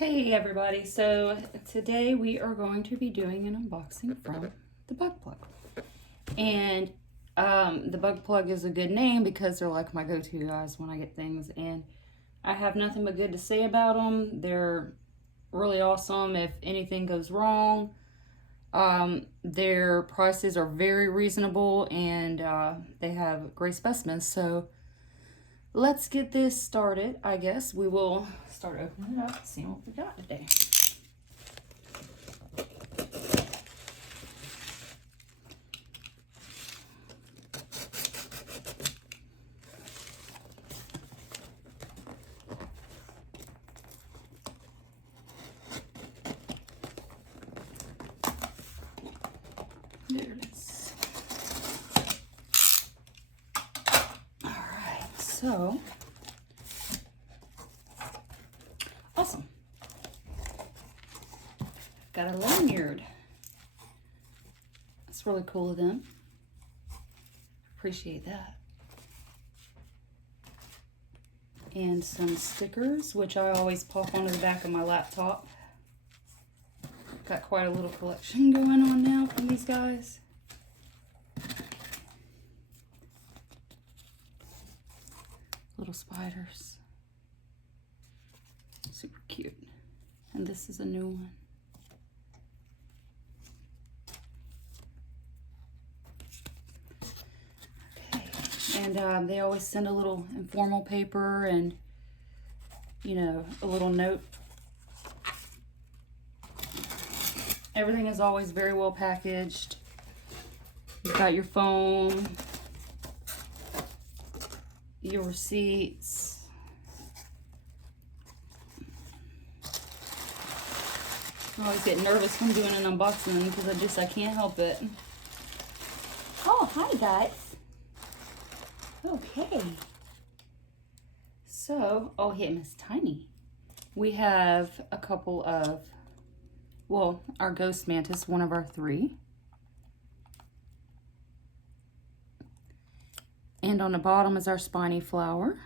Hey everybody, so today we are going to be doing an unboxing from the Bugg plug. And the Bugg plug is a good name because they're like my go-to guys when I get things, and I have nothing but good to say about them. They're really awesome if anything goes wrong. Their prices are very reasonable, and they have great specimens. So let's get this started. I guess we will start opening it up and seeing what we got today. There it is. All right, so awesome. Got a lanyard. That's really cool of them. Appreciate that. And some stickers, which I always pop onto the back of my laptop. Got quite a little collection going on now from these guys. Little spiders. Super cute. And this is a new one. Okay. And they always send a little informal paper and, you know, a little note. Everything is always very well packaged. You've got your phone, your receipts. I always get nervous when doing an unboxing because I can't help it. Oh, hi guys. Okay. So, oh hey, Miss Tiny. We have a couple of, well, our ghost mantis, one of our 3. And on the bottom is our spiny flower.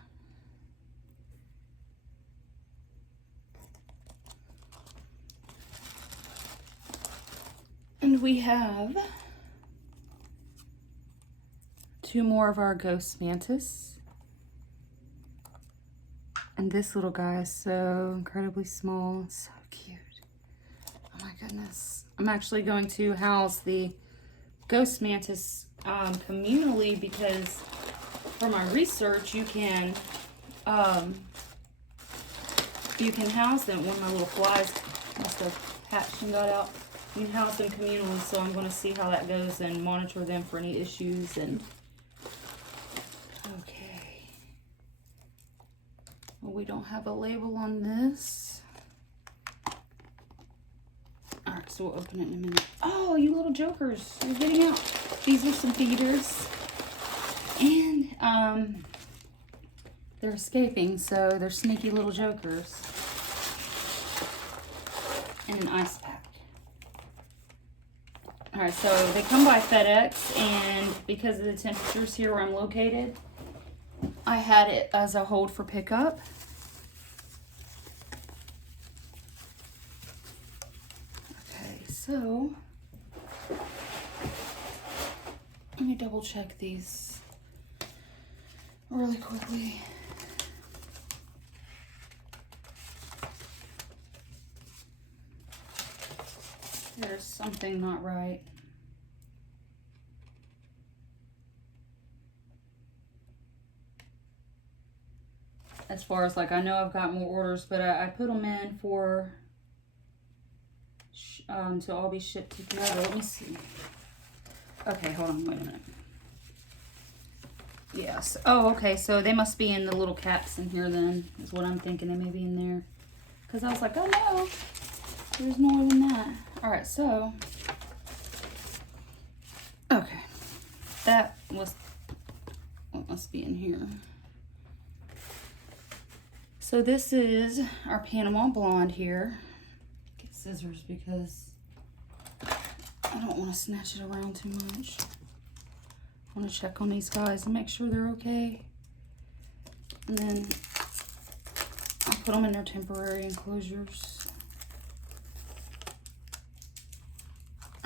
And we have 2 more of our ghost mantis. And this little guy is so incredibly small, so cute. Oh my goodness. I'm actually going to house the ghost mantis communally because for my research you can house them. One of my little flies must have hatched and got out. You can house them communally, so I'm going to see how that goes and monitor them for any issues. And okay, well, we don't have a label on this. Alright, so we'll open it in a minute. Oh, you little jokers. You're getting out. These are some feeders. And, they're escaping, so they're sneaky little jokers. And an ice pack. Alright, so they come by FedEx, and because of the temperatures here where I'm located, I had it as a hold for pickup. So, let me double check these really quickly. There's something not right. As far as like, I know I've got more orders, but I put them in for to all be shipped together. Let me see. Okay, hold on, wait a minute. Yes. Oh, okay, so they must be in the little caps in here then, is what I'm thinking. They may be in there. Because I was like, oh no, there's more than that. Alright, so, okay. That was what must be in here. So this is our Panama Blonde here. Get scissors because I don't want to snatch it around too much. I want to check on these guys and make sure they're okay. And then I'll put them in their temporary enclosures.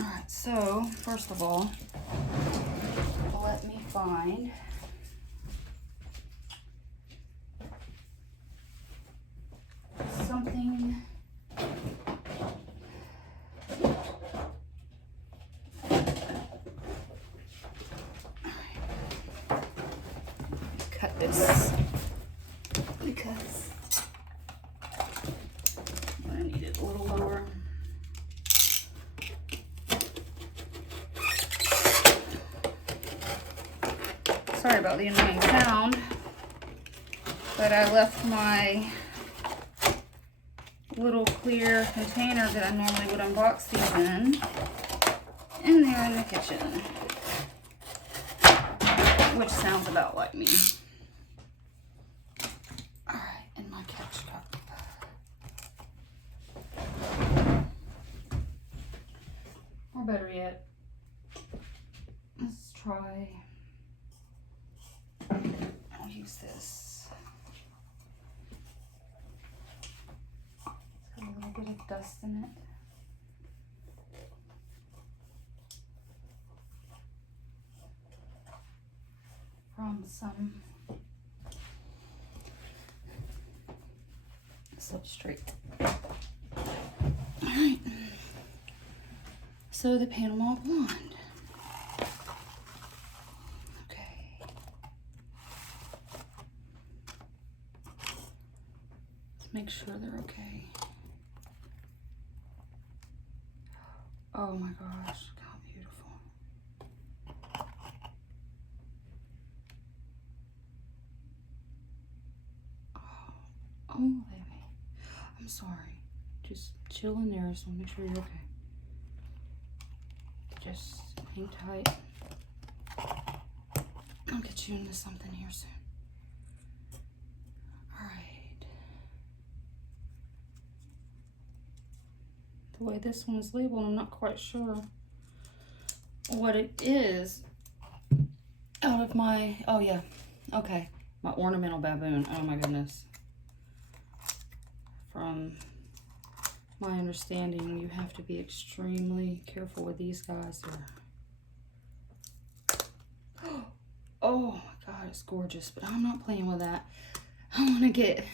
Alright, so first of all, let me find something. Cut this because I'm gonna need it a little lower. Sorry about the annoying sound, but I left my little clear container that I normally would unbox these in there in the kitchen, which sounds about like me. Alright, and my couch cup. Or better yet, let's try, I'll use this. It's got a little bit of dust in it. From some substrate. Alright. So the Panama Blonde. Okay. Let's make sure they're okay. Oh my gosh, how beautiful. Oh, baby. I'm sorry. Just chill in there, so make sure you're okay. Just hang tight. I'll get you into something here soon. Alright. The way this one is labeled, I'm not quite sure what it is. Out of my, oh yeah, okay. My ornamental baboon. Oh my goodness. From my understanding, you have to be extremely careful with these guys. Oh my God, it's gorgeous, but I'm not playing with that. I want to get,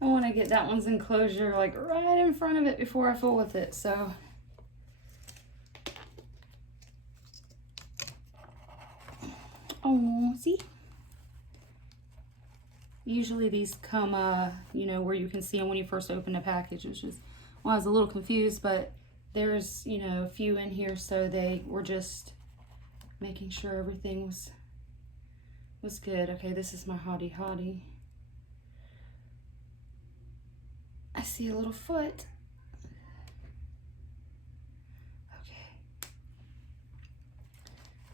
I want to get that one's enclosure like right in front of it before I fool with it. So, oh, see? Usually these come, you know, where you can see them when you first open a package, which is why I was a little confused, but there's, you know, a few in here, so they were just making sure everything was good. Okay, this is my hottie hottie. I see a little foot. Okay.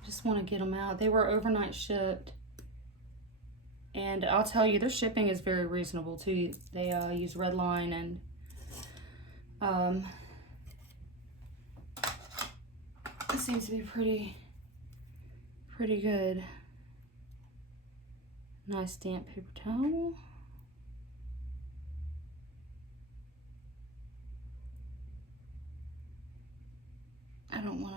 Just want to get them out. They were overnight shipped. And I'll tell you, their shipping is very reasonable too. They use Redline, and it seems to be pretty good. Nice damp paper towel. I don't want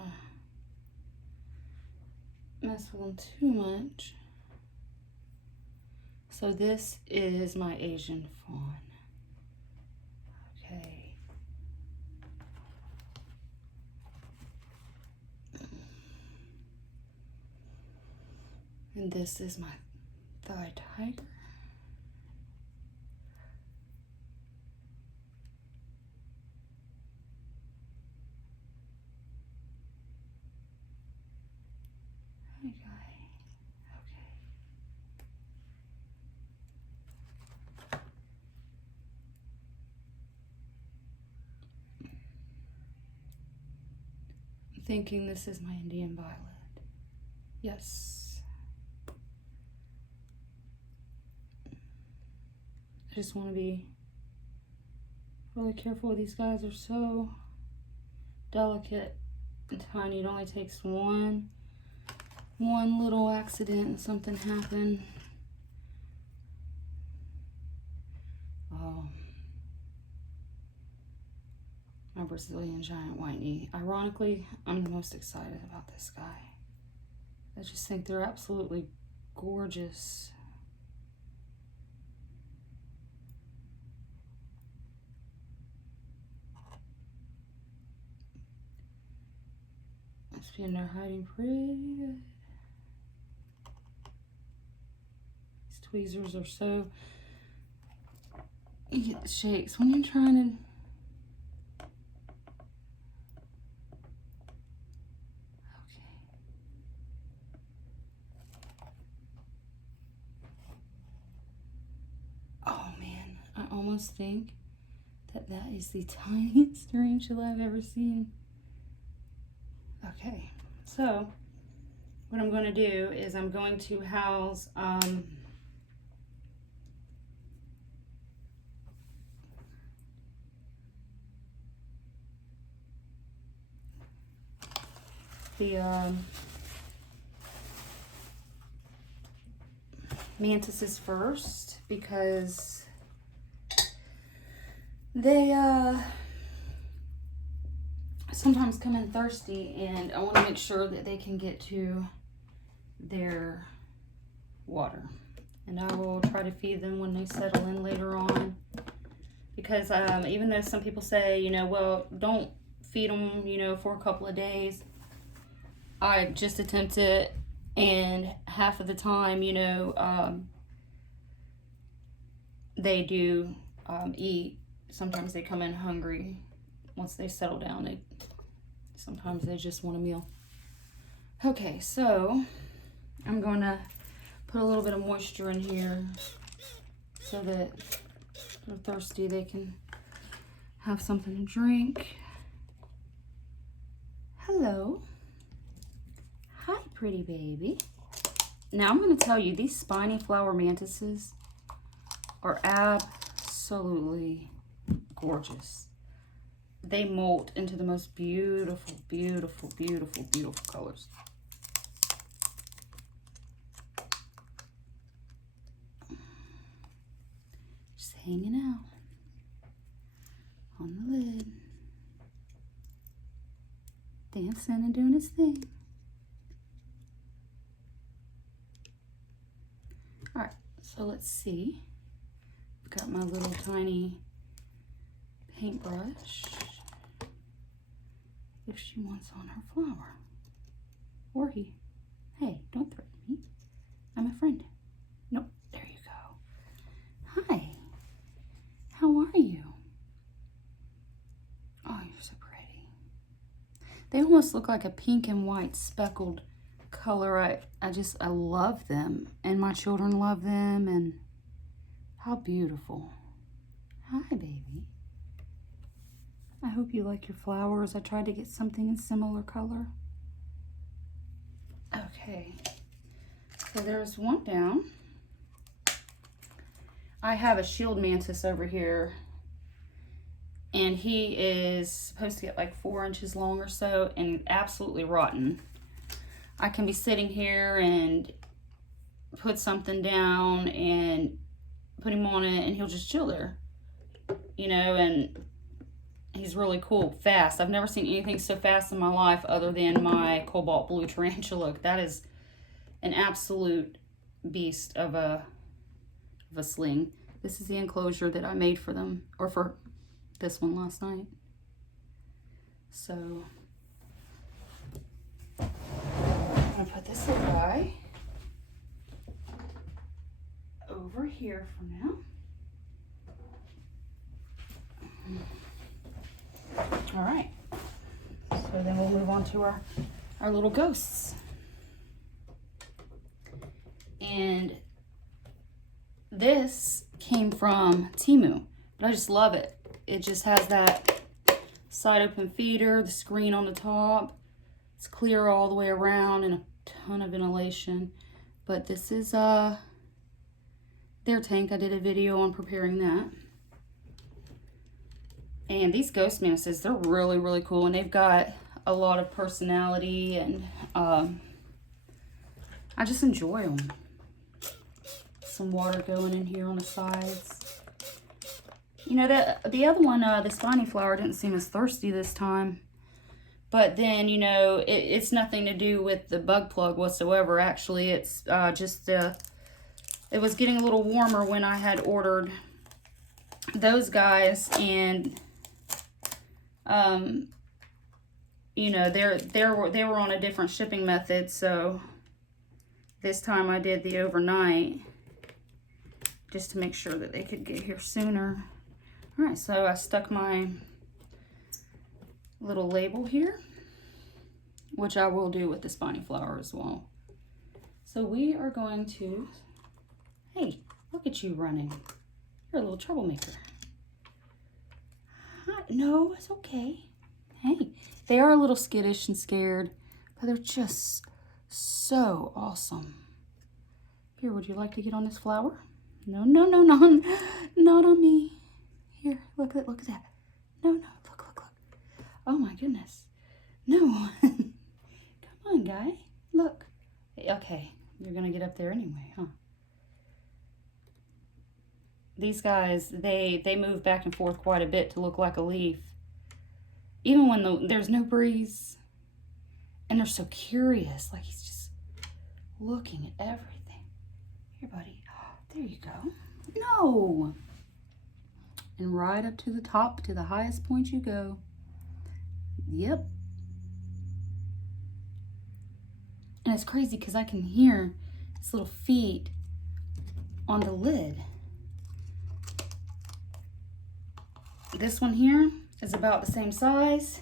to mess with them too much. So this is my Asian fawn. Okay. And this is my thigh tiger. Thinking this is my Indian violet. Yes. I just want to be really careful with these guys. They're so delicate and tiny. It only takes one little accident and something happened. my Brazilian giant whitey. Ironically, I'm the most excited about this guy. I just think they're absolutely gorgeous. Must be in there hiding pretty good. These tweezers are so, you get the shakes when you're trying to. Oh man, I almost think that that is the tiniest tarantula I've ever seen. Okay, so what I'm going to do is I'm going to house the mantises first, because they sometimes come in thirsty, and I want to make sure that they can get to their water. And I will try to feed them when they settle in later on, because even though some people say, you know, well, don't feed them, you know, for a couple of days, I just attempt it, and half of the time, you know, they do eat. Sometimes they come in hungry. Once they settle down, sometimes they just want a meal. Okay, so I'm going to put a little bit of moisture in here so that if they're thirsty, they can have something to drink. Hello. Hi, pretty baby. Now I'm going to tell you, these spiny flower mantises are absolutely gorgeous. They molt into the most beautiful, beautiful, beautiful, beautiful colors. Just hanging out on the lid. Dancing and doing his thing. Alright, so let's see. I've got my little tiny paintbrush. If she wants on her flower. Or he. Hey, don't threaten me. I'm a friend. Nope, there you go. Hi. How are you? Oh, you're so pretty. They almost look like a pink and white speckled color. I love them. And my children love them. And how beautiful. Hi, baby. I hope you like your flowers. I tried to get something in similar color. Okay, so there's one down. I have a shield mantis over here, and he is supposed to get like 4 inches long or so, and absolutely rotten. I can be sitting here and put something down and put him on it, and he'll just chill there, you know, and he's really cool, fast. I've never seen anything so fast in my life other than my cobalt blue tarantula. That is an absolute beast of a sling. This is the enclosure that I made for them, or for this one last night. So I'm gonna put this little guy over here for now. All right, so then we'll move on to our little ghosts. And this came from Temu, but I just love it. It just has that side open feeder, the screen on the top. It's clear all the way around and a ton of ventilation. But this is their tank. I did a video on preparing that. And these ghost mantises, they're really, really cool. And they've got a lot of personality. And I just enjoy them. Some water going in here on the sides. You know, the other one, the spiny flower, didn't seem as thirsty this time. But then, you know, it's nothing to do with the bug plug whatsoever. Actually, it's just, it was getting a little warmer when I had ordered those guys. And, you know, they were on a different shipping method. So this time I did the overnight just to make sure that they could get here sooner. All right, so I stuck my little label here, which I will do with the spiny flower as well. So we are going to, hey, look at you running. You're a little troublemaker. Hi, no, it's okay. Hey, they are a little skittish and scared, but they're just so awesome. Here, would you like to get on this flower? No, no, no, no, not on me. Here, look at that. No, no, look. Oh my goodness. No. Come on, guy. Look. Okay, you're gonna get up there anyway, huh? These guys, they move back and forth quite a bit to look like a leaf. Even when there's no breeze. And they're so curious. Like he's just looking at everything. Here, buddy. There you go. No. And right up to the top, to the highest point you go. Yep. And it's crazy because I can hear his little feet on the lid. This one here is about the same size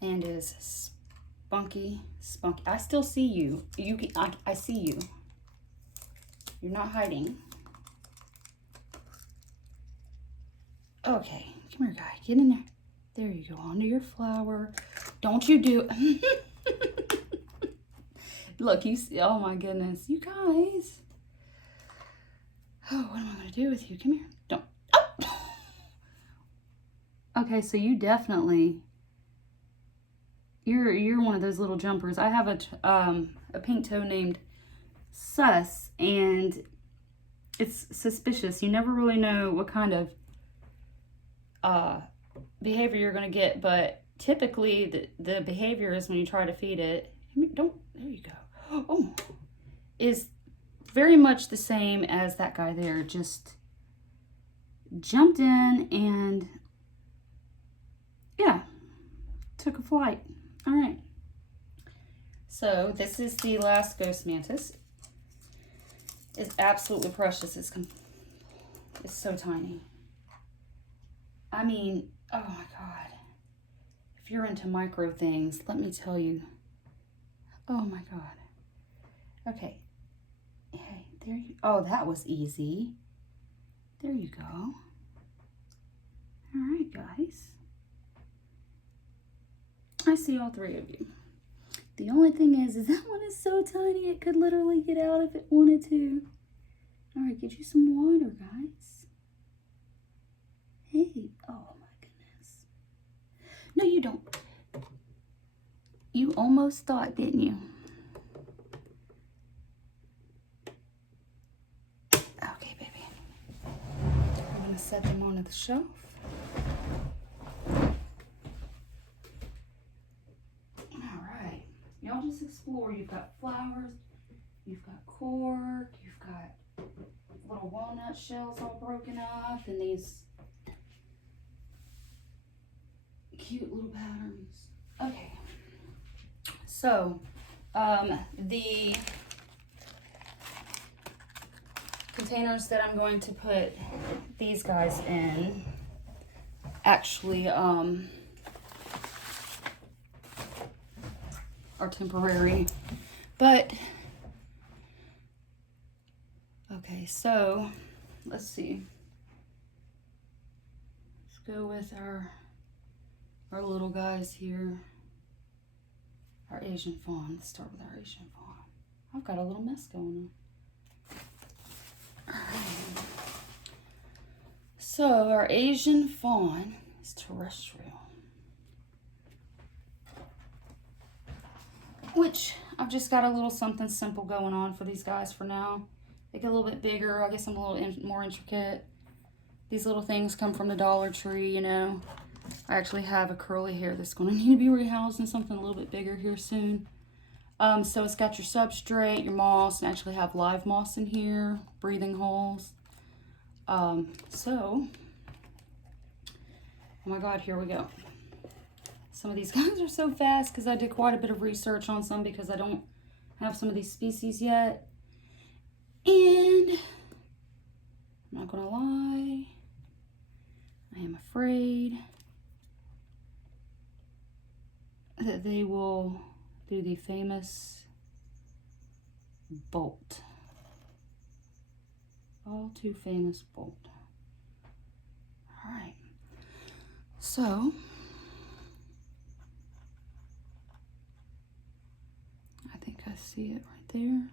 and is spunky. I still see you. I see you. You're not hiding. Okay, come here, guy. Get in there. There you go, onto your flower. Don't you do Look, you see, oh my goodness, you guys. Oh, what am I gonna do with you? Come here. Don't. Oh! Okay, so you definitely, you're one of those little jumpers. I have a pink toe named Sus, and it's suspicious. You never really know what kind of behavior you're going to get, but typically the behavior is when you try to feed it, there you go. Oh, is very much the same as that guy there. Just jumped in and yeah, took a flight. All right. So this is the last ghost mantis. It's absolutely precious. It's so tiny. I mean, oh my God. If you're into micro things, let me tell you. Oh my God. Okay. Hey, there you, oh, that was easy. There you go. All right, guys. I see all three of you. The only thing is that one is so tiny it could literally get out if it wanted to. All right, get you some water, guys. Hey, oh my goodness. No, you don't. You almost thought, didn't you? Okay, baby. I'm gonna set them onto the shelf. Y'all just explore. You've got flowers, you've got cork, you've got little walnut shells all broken up, and these cute little patterns. Okay, so the containers that I'm going to put these guys in actually are temporary, but okay, so let's see. Let's go with our little guys here. Our Asian fawn. Let's start with our Asian fawn. I've got a little mess going on. All right. So our Asian fawn is terrestrial, which I've just got a little something simple going on for these guys for now. They get a little bit bigger. I guess I'm a little more intricate. These little things come from the Dollar Tree, you know. I actually have a curly hair that's going to need to be rehoused in something a little bit bigger here soon. So it's got your substrate, your moss, and actually have live moss in here, breathing holes. Oh my God, here we go. Some of these guys are so fast because I did quite a bit of research on some because I don't have some of these species yet. And I'm not gonna lie, I am afraid that they will do the famous bolt. All too famous bolt. All right. So, I think I see it right there.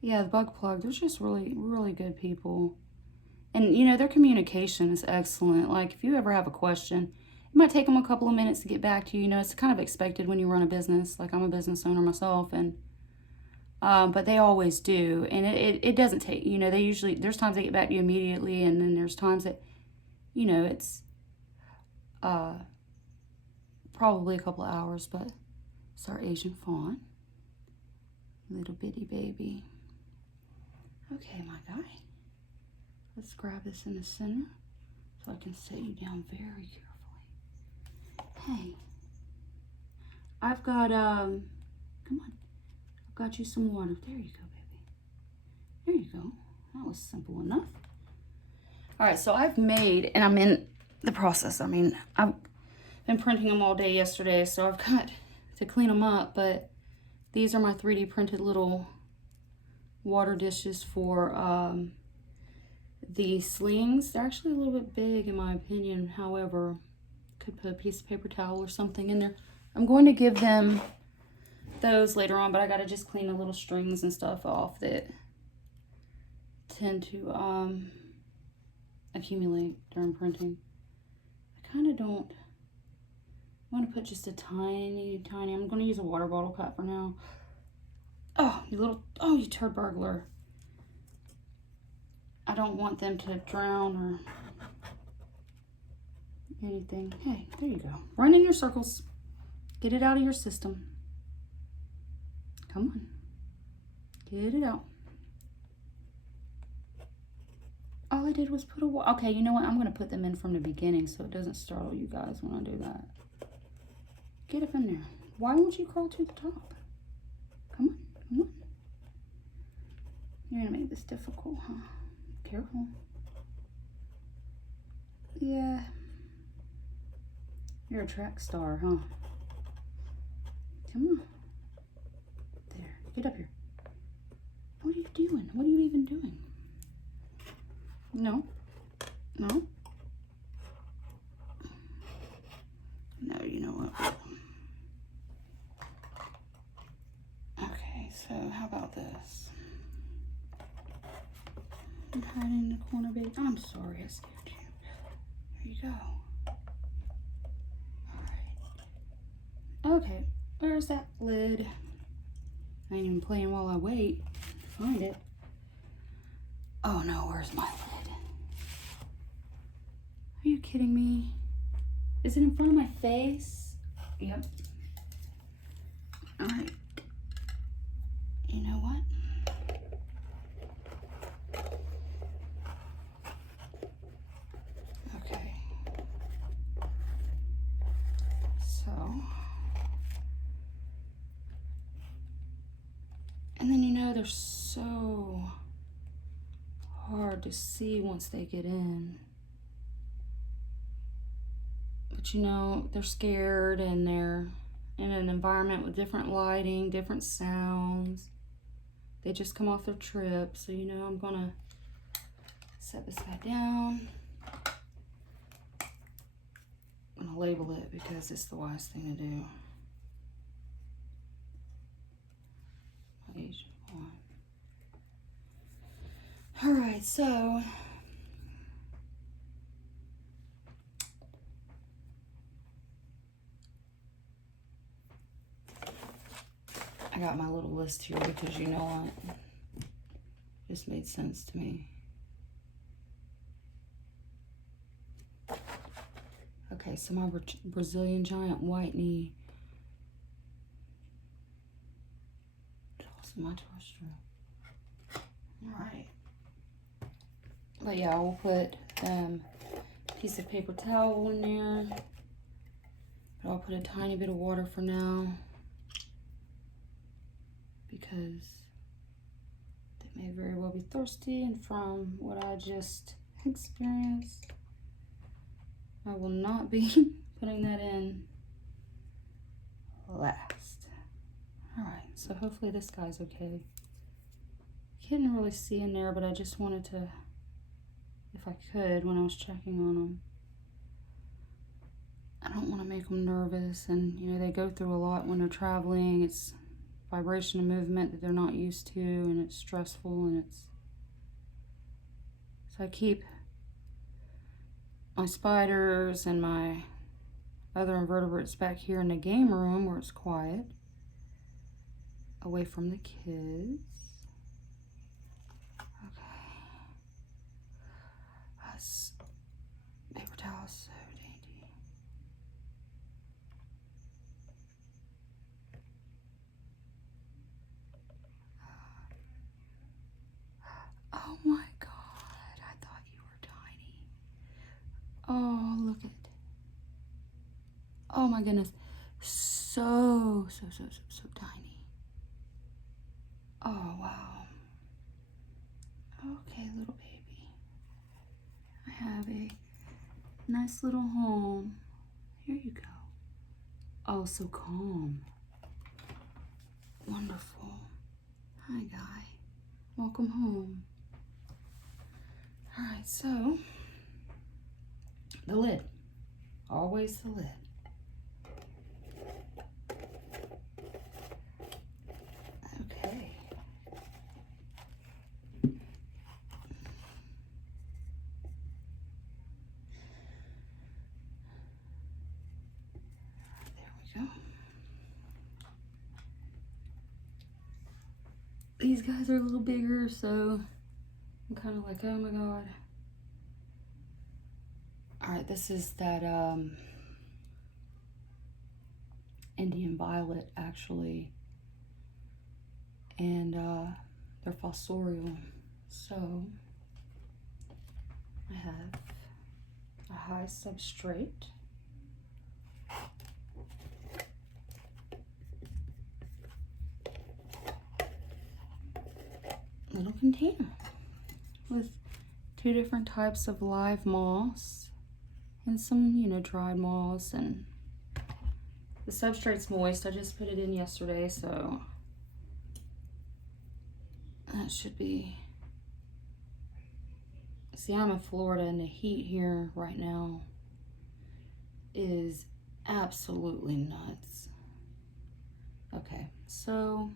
Yeah, the bug plug, they're just really, really good people. And, you know, their communication is excellent. Like, if you ever have a question, it might take them a couple of minutes to get back to you. You know, it's kind of expected when you run a business. Like, I'm a business owner myself, and but they always do. And it doesn't take, you know, they usually, there's times they get back to you immediately, and then there's times that, you know, it's probably a couple of hours, but it's our Asian fawn. Little bitty baby. Okay, my guy. Let's grab this in the center so I can set you down very carefully. Hey, I've got, come on. I've got you some water. There you go, baby. There you go. That was simple enough. All right, so I've made, and I'm in the process. I mean, I've been printing them all day yesterday, so I've got to clean them up, but these are my 3D printed little water dishes for the slings. They're actually a little bit big in my opinion. However, could put a piece of paper towel or something in there. I'm going to give them those later on, but I got to just clean the little strings and stuff off that tend to accumulate during printing. I kind of don't want to put just a tiny, I'm going to use a water bottle cup for now. Oh, you turd burglar. I don't want them to drown or anything. Hey, there you go. Run in your circles. Get it out of your system. Come on. Get it out. All I did was put a okay, you know what? I'm going to put them in from the beginning so it doesn't startle you guys when I do that. Get up in there. Why won't you crawl to the top? Come on. Come on. You're going to make this difficult, huh? Careful. Yeah. You're a track star, huh? Come on. There. Get up here. What are you doing? What are you even doing? No. No. No, you know what? Okay, so how about this? I'm hiding in the corner, baby. I'm sorry I scared you. There you go. Alright. Okay, where's that lid? I ain't even playing while I wait. Find it. Oh no, where's my lid? Are you kidding me? Is it in front of my face? Yep. Alright. You know what? Okay. So. And then, you know, they're so hard to see once they get in. But, you know, they're scared and they're in an environment with different lighting, different sounds. They just come off their trip. So, you know, I'm going to set this guy down. I'm going to label it because it's the wise thing to do. Asian one. All right, so I got my little list here because you know what? Just made sense to me. Okay, so my Brazilian giant white knee. Toss my toaster. Alright. But yeah, we'll put a piece of paper towel in there. But I'll put a tiny bit of water for now, because they may very well be thirsty, and from what I just experienced, I will not be putting that in last. Alright, so hopefully this guy's okay. Couldn't really see in there, but I just wanted to, if I could, when I was checking on them. I don't want to make them nervous, and you know, they go through a lot when they're traveling. It's vibration and movement that they're not used to, and it's stressful, and so I keep my spiders and my other invertebrates back here in the game room where it's quiet, away from the kids. Okay. That's paper towels, so dainty. Oh my God, I thought you were tiny. Oh, look at, oh my goodness, so tiny. Oh wow. Okay, little baby, I have a nice little home. Here you go. Oh, so calm. Wonderful. Hi, guy. Welcome home. All right, so the lid. Always the lid. Okay. There we go. These guys are a little bigger, so I'm kind of like, oh my God. All right, this is that Indian violet, actually, and they're fossorial. So I have a high substrate, little container with 2 different types of live moss and some, you know, dried moss, and the substrate's moist. I just put it in yesterday, so that should be. See, I'm in Florida, and the heat here right now is absolutely nuts. Okay, so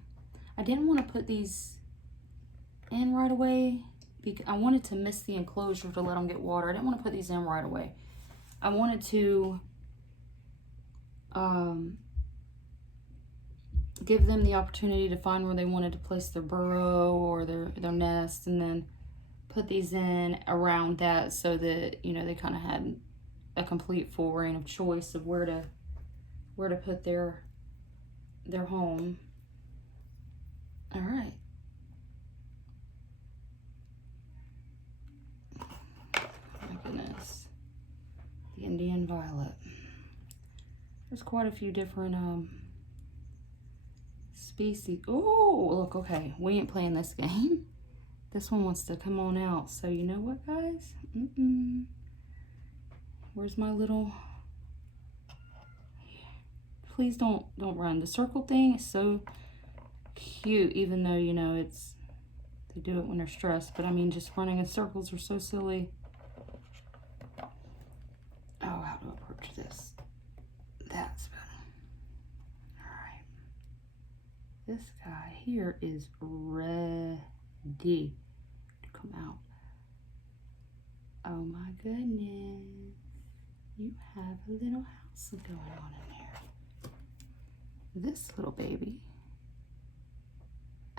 I didn't want to put these in right away because I wanted to miss the enclosure to let them get water. I didn't want to put these in right away. I wanted to give them the opportunity to find where they wanted to place their burrow or their nest, and then put these in around that, so that, you know, they kind of had a complete full reign of choice of where to put their home. All right. My goodness. The Indian violet. There's quite a few different species. Oh, look, okay. We ain't playing this game. This one wants to come on out. So you know what, guys? Where's my little... Please don't run. The circle thing is so cute, even though, you know, they do it when they're stressed. But I mean, just running in circles are so silly. Oh, how to approach this? That's better. All right. This guy here is ready to come out. Oh my goodness. You have a little house going on in there. This little baby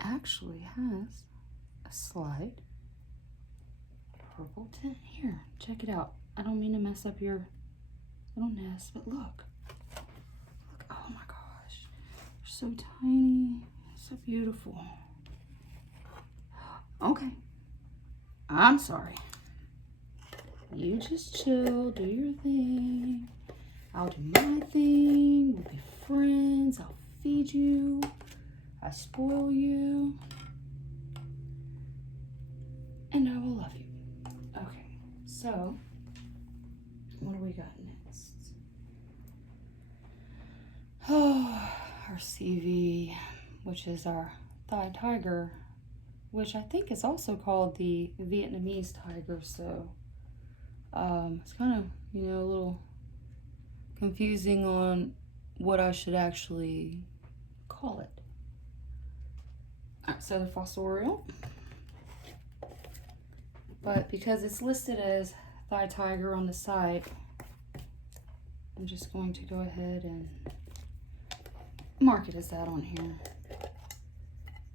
actually has a slight purple tint. Here, check it out. I don't mean to mess up your little nest. But look, oh my gosh, they're so tiny, so beautiful. Okay, I'm sorry. You just chill, do your thing. I'll do my thing. We'll be friends. I'll feed you. I spoil you. And I will love you. Okay, so what do we got next? Oh, our CV, which is our Thai tiger, which I think is also called the Vietnamese tiger. So it's kind of, you know, a little confusing on what I should actually call it. All right, so the fossorial. But because it's listed as Thai tiger on the site, I'm just going to go ahead and mark it as that on here.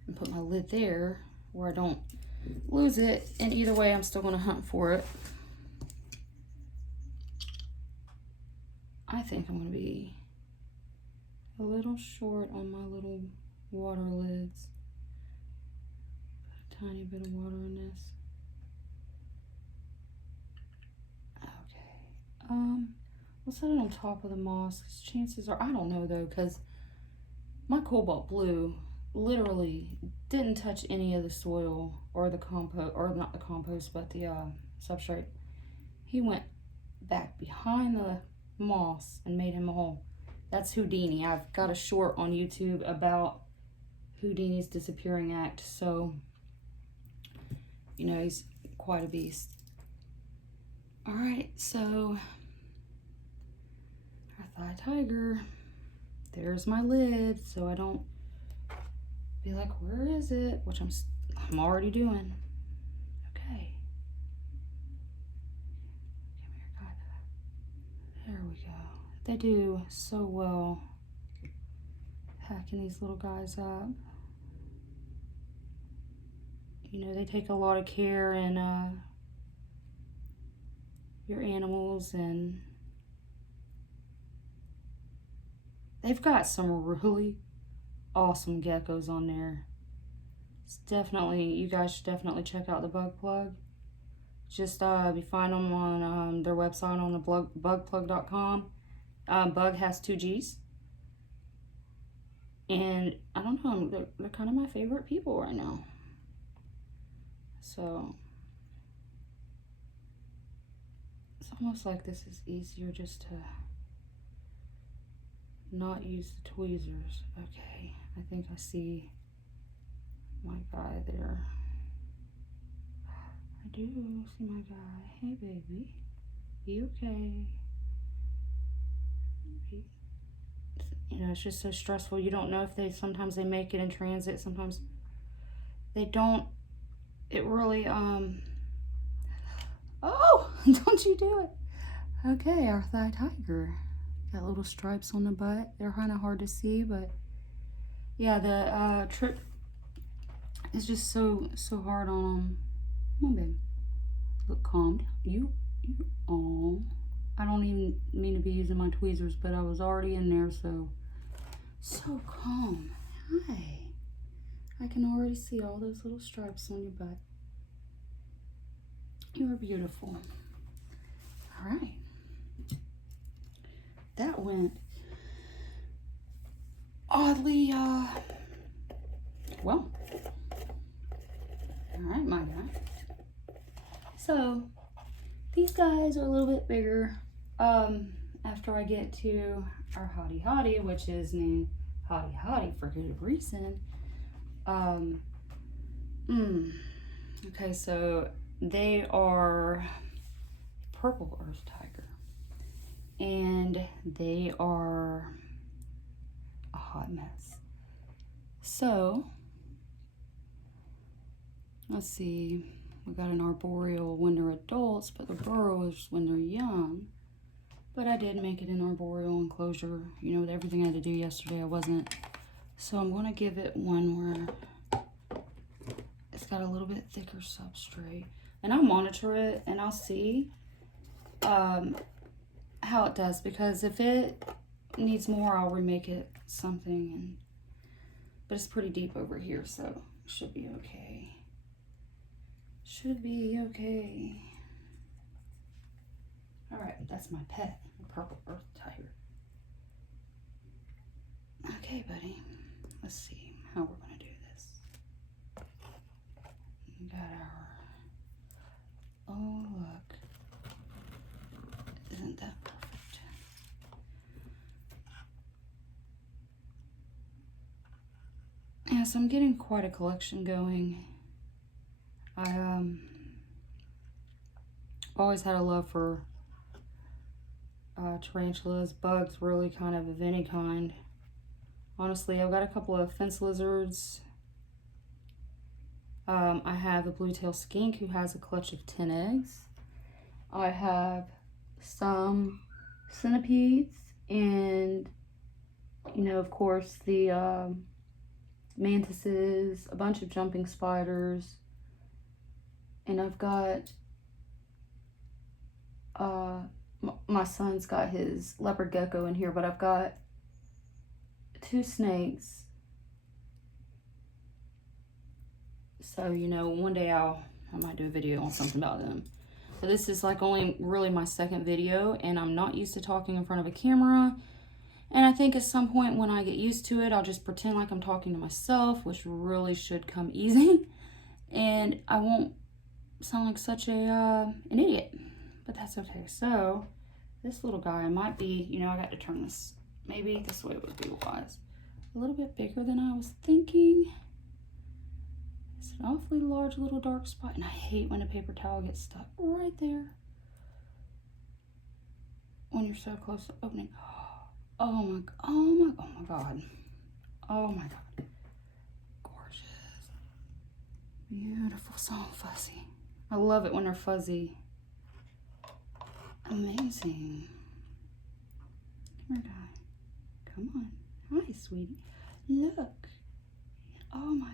And put my lid there where I don't lose it. And either way, I'm still going to hunt for it. I think I'm going to be a little short on my little water lids. Put a tiny bit of water in this. We'll set it on top of the moss because chances are, I don't know though, because my cobalt blue literally didn't touch any of the soil or the compost, or not the compost, but the substrate. He went back behind the moss and made him a hole. That's Houdini. I've got a short on YouTube about Houdini's disappearing act, so you know he's quite a beast. All right, so our Thai tiger. There's my lid, so I don't be like, where is it? Which I'm already doing. Okay. Come here, God. There we go. They do so well hacking these little guys up. You know, they take a lot of care in your animals, and they've got some really awesome geckos on there. It's definitely, you guys should definitely check out the Bugg Plug. Just you find them on their website on the bugplug.com. Bugg has 2 G's. And I don't know, they're kind of my favorite people right now. So it's almost like this is easier just to not use the tweezers. Okay, I think I see my guy there. I do see my guy. Hey baby, you okay? You know, it's just so stressful. You don't know if sometimes they make it in transit, sometimes they don't. It really oh, don't you do it. Okay, our Thai tiger. Got little stripes on the butt. They're kind of hard to see, but yeah, the trip is just so hard on them. Come on, babe. Look, calm down. You, oh. I don't even mean to be using my tweezers, but I was already in there, so calm. Hi. I can already see all those little stripes on your butt. You are beautiful. All right. That went oddly, well. All right, my guy. So, these guys are a little bit bigger. After I get to our Hottie Hottie, which is named Hottie Hottie for good reason. Okay, so they are purple earth tiger, and they are a hot mess. So let's see, we got an arboreal when they're adults, but the burrows when they're young. But I did make it an arboreal enclosure. You know, with everything I had to do yesterday, I wasn't. So I'm going to give it one where it's got a little bit thicker substrate. And I'll monitor it, and I'll see how how it does, because if it needs more, I'll remake it something. But it's pretty deep over here, so it should be okay. Should be okay. All right, that's my pet, the purple earth tiger. Okay, buddy. Let's see how we're gonna do this. We got our, oh look, isn't that perfect? Yeah, so I'm getting quite a collection going. I always had a love for tarantulas, bugs, really kind of any kind. Honestly, I've got a couple of fence lizards. I have a blue-tailed skink who has a clutch of 10 eggs. I have some centipedes and, you know, of course, the mantises, a bunch of jumping spiders, and I've got, my son's got his leopard gecko in here, but I've got 2 snakes. So, you know, one day I might do a video on something about them. But this is like only really my second video, and I'm not used to talking in front of a camera. And I think at some point when I get used to it, I'll just pretend like I'm talking to myself, which really should come easy. And I won't sound like such an idiot. But that's okay. So, this little guy might be, you know, I got to turn this. Maybe this way would be wise. A little bit bigger than I was thinking. It's an awfully large little dark spot, and I hate when a paper towel gets stuck right there when you're so close to opening. Oh my god. Oh my god. Gorgeous. Beautiful, so fuzzy. I love it when they're fuzzy. Amazing. Come here, guy. Come on. Hi, sweetie. Look. Oh my god.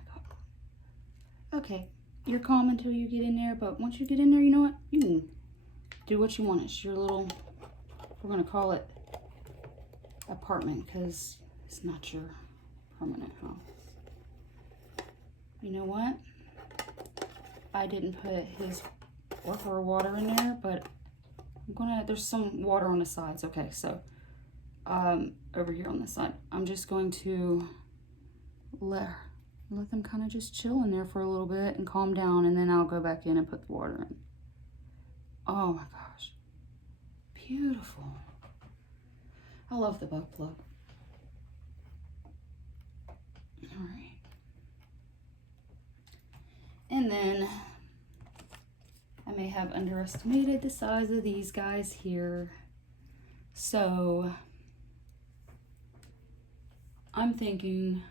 Okay, you're calm until you get in there, but once you get in there, you know what? You can do what you want. It's your little, we're gonna call it apartment, because it's not your permanent house. You know what? I didn't put his or her water in there, but I'm gonna, there's some water on the sides. Okay, so over here on this side, I'm just going to let them kind of just chill in there for a little bit and calm down, and then I'll go back in and put the water in. Oh my gosh. Beautiful. I love the bug plug. All right. And then I may have underestimated the size of these guys here. So I'm thinking,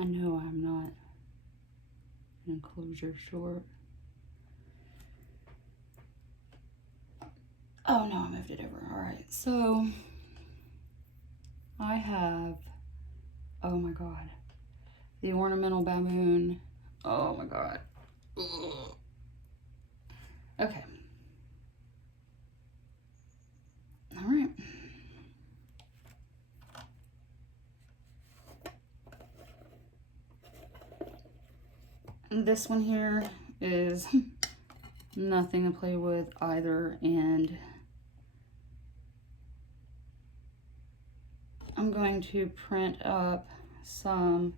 I know I'm not an enclosure short. Oh no, I moved it over. All right, so I have, oh my god, the ornamental baboon. Oh my god. Ugh. Okay. All right. And this one here is nothing to play with either, and I'm going to print up some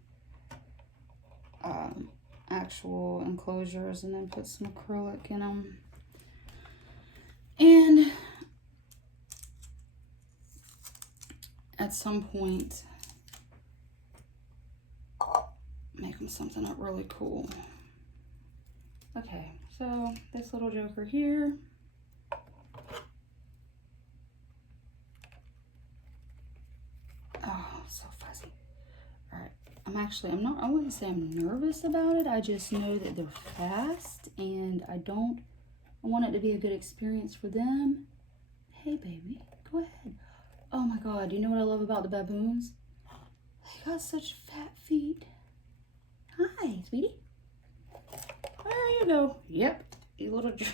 actual enclosures and then put some acrylic in them. And at some point, make them something up really cool. Okay, so this little joker here. Oh, so fuzzy. All right, I wouldn't say I'm nervous about it. I just know that they're fast, and I want it to be a good experience for them. Hey, baby, go ahead. Oh my god, you know what I love about the baboons? They got such fat feet. Hi, sweetie. know. Yep, you little jerk.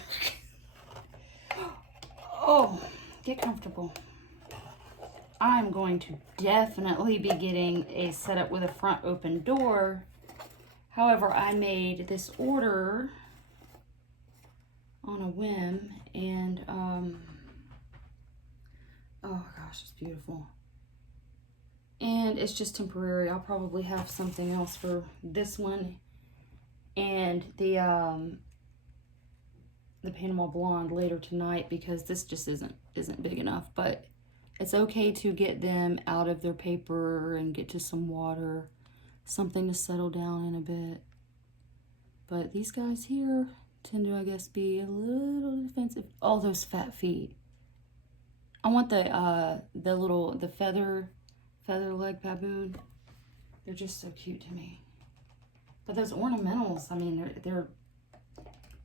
Oh, get comfortable. I'm going to definitely be getting a setup with a front open door. However, I made this order on a whim, and oh gosh, it's beautiful. And it's just temporary. I'll probably have something else for this one and the Panama Blonde later tonight, because this just isn't big enough. But it's okay to get them out of their paper and get to some water, something to settle down in a bit. But these guys here tend to, I guess, be a little defensive. Oh, those fat feet. I want the feather leg baboon. They're just so cute to me. But those ornamentals, I mean, they're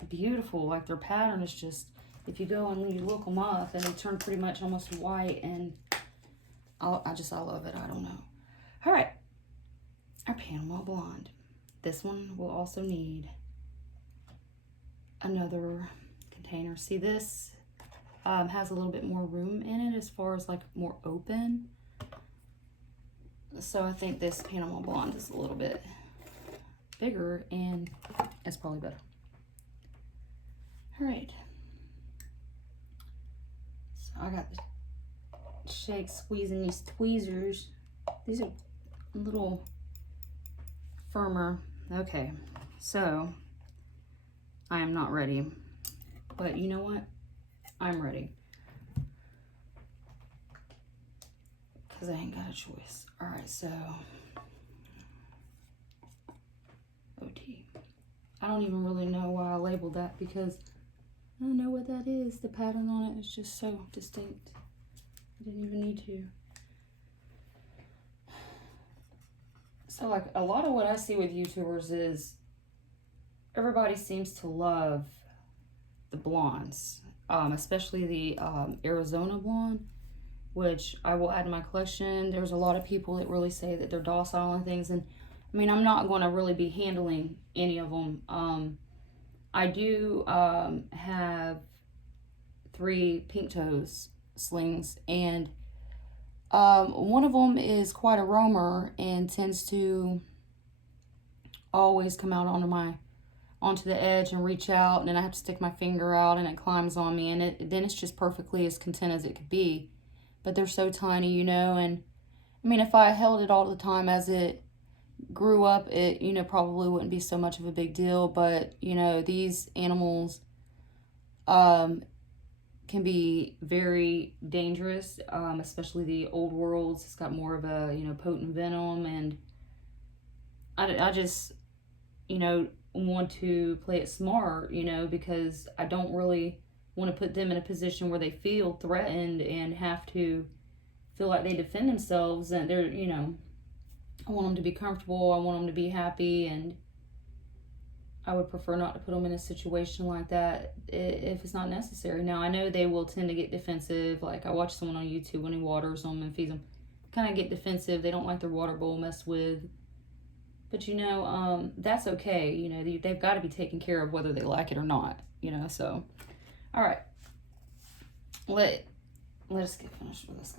beautiful. Like, their pattern is just, if you go and you look them up, and they turn pretty much almost white, and I love it. I don't know. All right, our Panama Blonde. This one will also need another container. See, this has a little bit more room in it as far as like more open. So I think this Panama Blonde is a little bit bigger, and it's probably better. All right. So I got the shake squeezing these tweezers. These are a little firmer. Okay, so I am not ready, but you know what? I'm ready. Because I ain't got a choice. All right, so OT. I don't even really know why I labeled that, because I don't know what that is. The pattern on it is just so distinct. I didn't even need to. So, like, a lot of what I see with YouTubers is everybody seems to love the blondes, especially the Arizona blonde, which I will add to my collection. There's a lot of people that really say that they're docile and things, and I mean, I'm not going to really be handling any of them. I do have 3 pink toes slings, and one of them is quite a roamer and tends to always come out onto the edge and reach out, and then I have to stick my finger out and it climbs on me, and then it's just perfectly as content as it could be. But they're so tiny, you know, and I mean, if I held it all the time as it grew up, it, you know, probably wouldn't be so much of a big deal. But, you know, these animals can be very dangerous, especially the old worlds. It's got more of a, you know, potent venom, and I just, you know, want to play it smart, you know, because I don't really want to put them in a position where they feel threatened and have to feel like they defend themselves, and they're, you know, I want them to be comfortable, I want them to be happy, and I would prefer not to put them in a situation like that if it's not necessary. Now, I know they will tend to get defensive. Like, I watch someone on YouTube when he waters them and feeds them, kind of get defensive. They don't like their water bowl messed with. But, you know, that's okay. You know, they've got to be taken care of whether they like it or not, you know, so. All right. Let us get finished with this